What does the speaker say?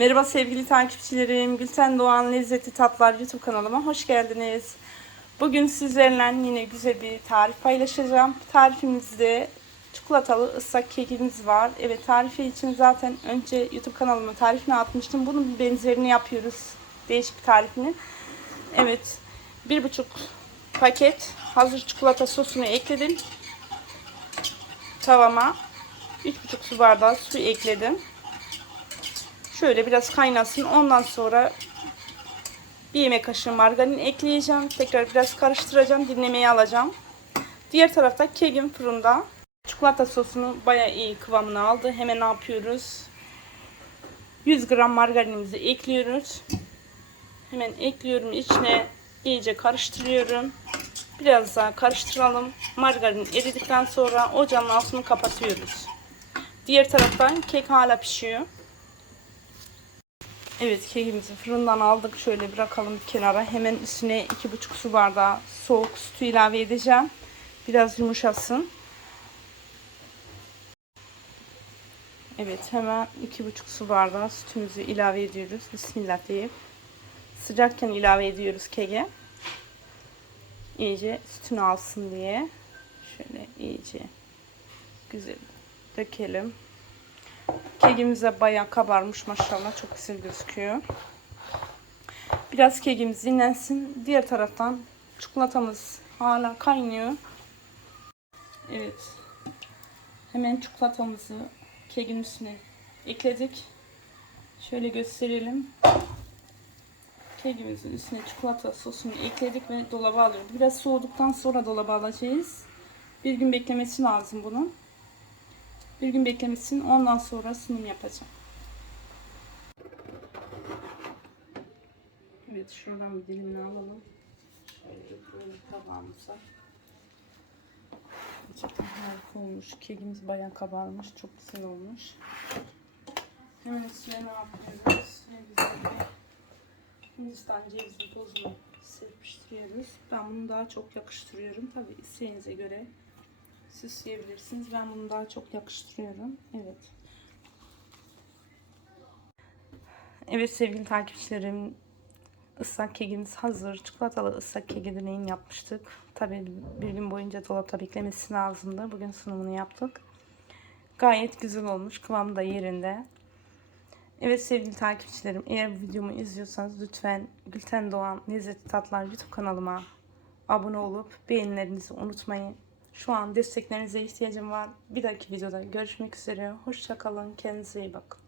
Merhaba sevgili takipçilerim. Gülten Doğan Lezzeti Tatlar YouTube kanalıma hoş geldiniz. Bugün sizlerle yine güzel bir tarif paylaşacağım. Tarifimizde çikolatalı ıslak kekimiz var. Evet tarifi için zaten önce YouTube kanalıma tarifini atmıştım. Bunun bir benzerini yapıyoruz. Değişik bir tarifini. Evet bir buçuk paket hazır çikolata sosunu ekledim. Tavama 3,5 su bardağı su ekledim. Şöyle biraz kaynasın. Ondan sonra bir yemek kaşığı margarin ekleyeceğim. Tekrar biraz karıştıracağım. Dinlemeye alacağım. Diğer tarafta kegim fırında. Çikolata sosunu bayağı iyi kıvamını aldı. Hemen ne yapıyoruz? 100 gram margarinimizi ekliyoruz. Hemen ekliyorum içine. iyice karıştırıyorum. Biraz daha karıştıralım. Margarin eridikten sonra ocağın altını kapatıyoruz. Diğer taraftan kek hala pişiyor. Evet kekimizi fırından aldık. Şöyle bırakalım bir kenara. Hemen üstüne 2,5 su bardağı soğuk sütü ilave edeceğim. Biraz yumuşasın. Evet hemen 2,5 su bardağı sütümüzü ilave ediyoruz. Bismillah deyip. Sıcakken ilave ediyoruz keke. İyice sütünü alsın diye. Şöyle iyice güzel dökelim. Kekimiz de bayağı kabarmış maşallah. Çok güzel gözüküyor. Biraz kekimiz dinlensin. Diğer taraftan çikolatamız hala kaynıyor. Evet. Hemen çikolatamızı kekin üstüne ekledik. Şöyle gösterelim. Kekimizin üstüne çikolata sosunu ekledik ve dolaba alıyoruz. Biraz soğuduktan sonra dolaba alacağız. Bir gün beklemesi lazım bunun. Bir gün beklemesin. Ondan sonra sunum yapacağım. Evet şuradan bir dilimini alalım. Şöyle böyle tabağımıza. Gerçekten harika olmuş. Kekimiz bayağı kabarmış. Çok güzel olmuş. Hemen üstüne ne yapıyoruz? Ne güzel Hindistan cevizi tozunu serpiştiriyoruz. Ben bunu daha çok yakıştırıyorum. Tabi isteğinize göre süsleyebilirsiniz. Ben bunu daha çok yakıştırıyorum. Evet. Evet sevgili takipçilerim. ıslak kekimiz hazır. Çikolatalı ıslak keki deneyim yapmıştık. Tabii bir gün boyunca dolapta beklemesi lazımdı. Bugün sunumunu yaptık. Gayet güzel olmuş. Kıvamı da yerinde. Evet sevgili takipçilerim. Eğer videomu izliyorsanız lütfen Gülten Doğan Lezzetli Tatlar YouTube kanalıma abone olup beğenilerinizi unutmayın. Şu an desteklerinize ihtiyacım var. Bir dahaki videoda görüşmek üzere. Hoşçakalın. Kendinize iyi bakın.